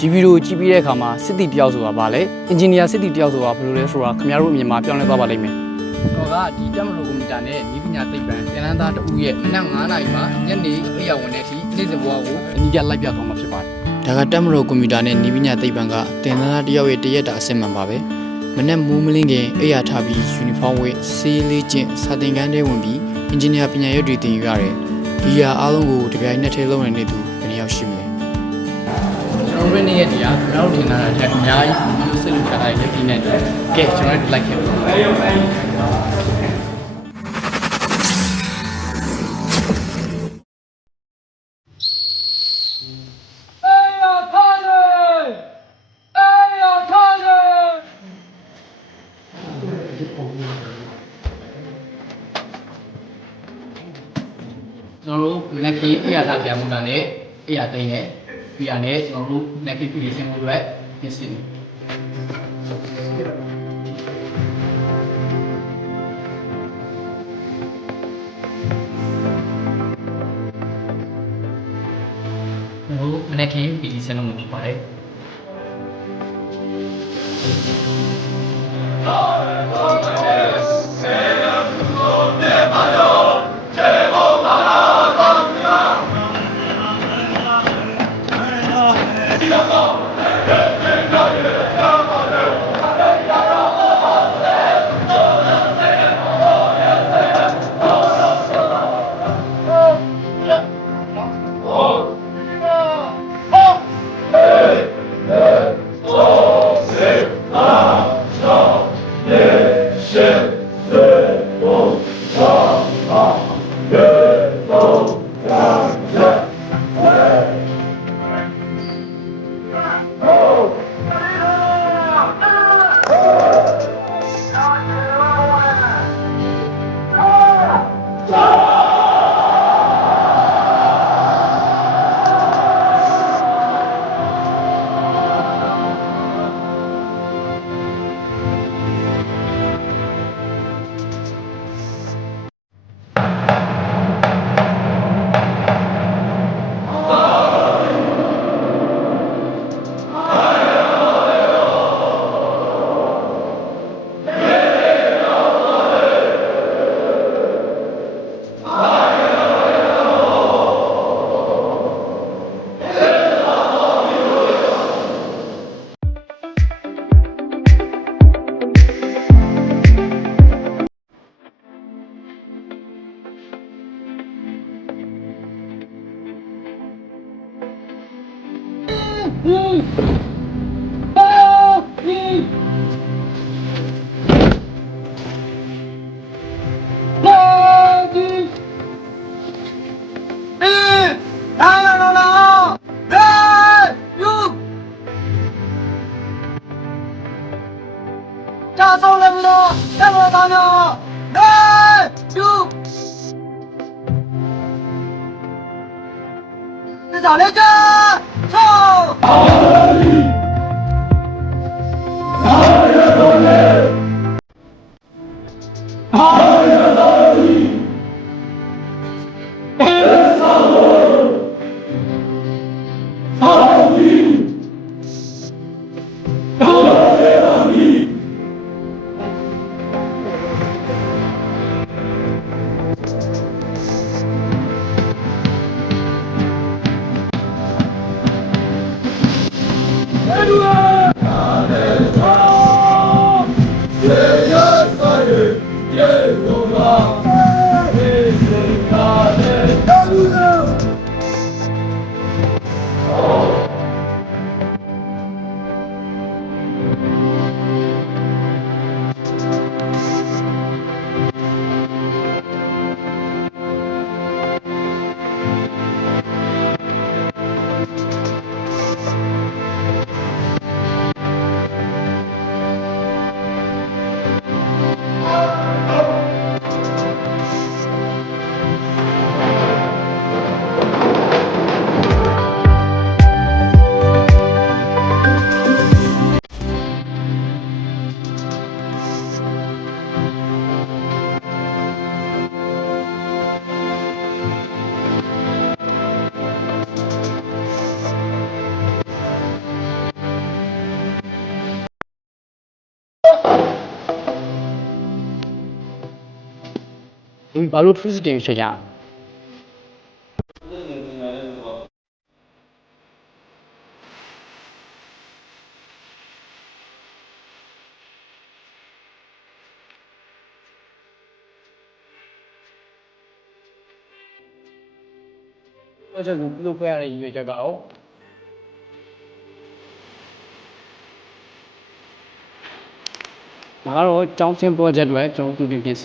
ဒီဗီဒီယိုကြည့်ပြီးတဲ့အခါမှာစစ်တီတယောက်ဆိုတာဗာလဲအင်ဂျင်နီယာစစ်တီတယောက်ဆိုတာဘယ်လိုလဲဆိုတာခင်ဗျားတို့အမြင်မှာပြောင်းလဲသွားပါလိမ့်မယ်တော့ကဒီတက်မလို့ကွန်ပျူတာနဲ့ဤပညာသိပ္ပံသင်တန်းသားတဦးရဲ့မနက်9နာရီမှာညနေအိယာဝင်တဲ့အထိနေ့စဉ်ဘဝကိုအနီးကလိုက်ပြသွားမှာဖြစ်ပါတယ်ဒါကတက်မလို့ကွန်ပျူတာနဲ့ဤပညာသိပ္ပံကသင်တန်းသားတယောက်ရဲ့တရက်တာအဆင့်မှန်ပါပဲမနက်မိုးမလင်းခင်အိယာထားပြီးယူနီဖောင်းဝတ်စေးလေးကျင့်စာသင်ခန်းထဲဝင်ပြီးအင်ဂျင်နီယာပညာရပ်တွေသင်ယူရတယ်ဒီဟာအားလုံးကိုတပြိုင်နက်တည်းလုပ်နိုင်တဲ့သူဘယ်နှယောက်ရှိမလဲကျွန် တော်တို့နေ့ရက်ဒီကကျွန်တော်တို့ထင်တာတဲ့အများကြီးမျိုးစစ်လို့ခါတိုင်းလက်ကြီးနဲ့တူကဲကျွန်တော်တို့လိုက်ခဲ့ပါကျွန်တော်တို့လက်ကြီးအရာသားပြန်မှုတာနဲ့အရာသိမ်းနဲ့ ပြီးရနဲ့ကျွန်တော်တို့လက်ကြီးပြည်စင်မှုတွေပြင်ဆင်နေကျွန်တော်တို့မနေ့ကပီတီဆန်လို့ဖြစ်ပါတယ် 一，二，一，二，一，一，二三二，三，六，了没？ ပြု လုပ်ခဲ့ရတဲ့ရည်ရွယ်ချက်ကအောင်ငါကတော့ကျောင်းချင်း project တွေကျွန်တော်တို့ပြင်ဆ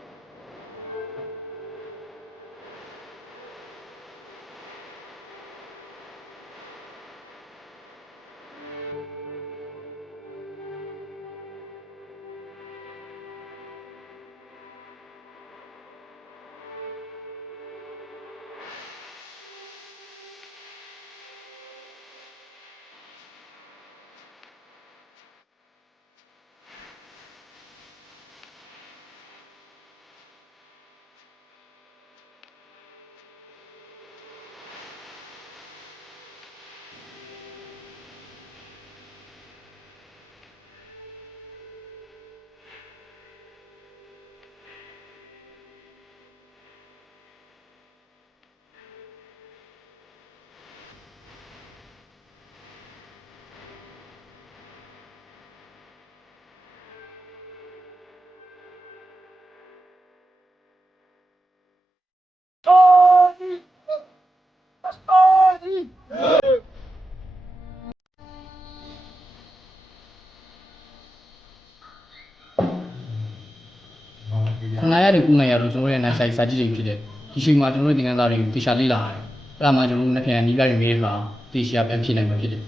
ခဏရတဲ့ကုနိုင်ရလို့ကျွန်တော်ရဲ့နိုင်ဆိုင်စာကြည့်တွေဖြစ်တယ်ဒီချိန်မှာကျွန်တော်တို့သင်ခန်းစာတွေကိုတေချာလေ့လာရတယ်အဲ့ဒါမှကျွန်တော်တို့နှစ်ပြန်နီးပြရင်မေးမှာတေချာပြန်ဖြေနိုင်မှာဖြစ်တယ်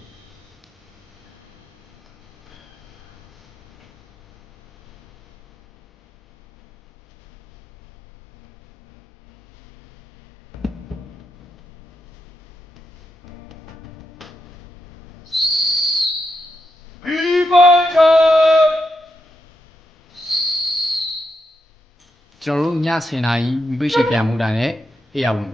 ကျွန်တော်တို့ည10နာရီဝိပဿနာပြန်မှုတိုင်းနဲ့အေးရဝင်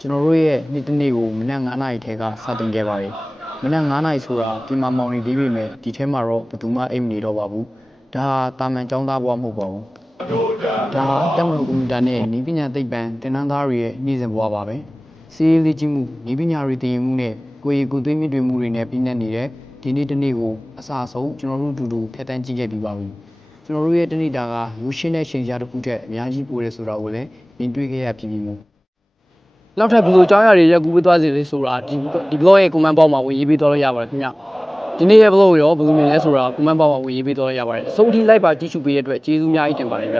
ကျွန်တော်တို့ရဲ့နေ့တစ်နေ့ကိုမနက်9:00နာရီထဲကစတင်ခဲ့ပါပြီ။ မနက်9:00နာရီဆိုတာဒီမှာမောင်နေသေးပေမဲ့ဒီထဲမှာတော့ဘယ်သူမှအိမ်မနေတော့ပါဘူး။ဒါဟာတာမန်ចောင်းသားဘဝမဟုတ်ပါဘူး။ဒါဟာတက်မလို့ကွန်ပျူတာနဲ့ဤပညာသိပ္ပံသင်တန်းသားတွေရဲ့နေ့စဉ်ဘဝပါပဲ။စီးရေးလေ့ကျင့်မှုဤပညာတွေသင်ယူမှုနဲ့ကိုယ်ရည်ကိုယ်သွေးမြင့်တွေမှုတွေနဲ့ပြည့်ညတ်နေတဲ့ဒီနေ့တစ်နေ့ကိုအစာဆုံးကျွန်တော်တို့အတူတူဖျက်တမ်းကြည့်ခဲ့ပြီးပါပြီ။ကျွန်တော်တို့ရဲ့တနေ့တာကရိုးရှင်းတဲ့ချိန်ရှားတစ်ခုထက်အများကြီးပိုတယ်ဆိုတာကိုလည်းမြင်တွေ့ခဲ့ရပြီမို့ နောက်ထပ်ဘယ်လိုအကြောင်းအရာတွေရက်ကူးပေးသွားစေလဲဆိုတာဒီဒီ blog ရဲ့ comment box မှာဝင်ရေးပေးသွားလို့ရပါတယ်ခင်ဗျဒီနေ့ရဲ့ blog ကိုရောဘယ်လိုမြင်လဲဆိုတာ comment box မှာဝင်ရေးပေးသွားလို့ရပါတယ်အဆုံးထိ like ပါကြည့်ရှုပေးတဲ့အတွက်ကျေးဇူးအများကြီးတင်ပါတယ်ဗျ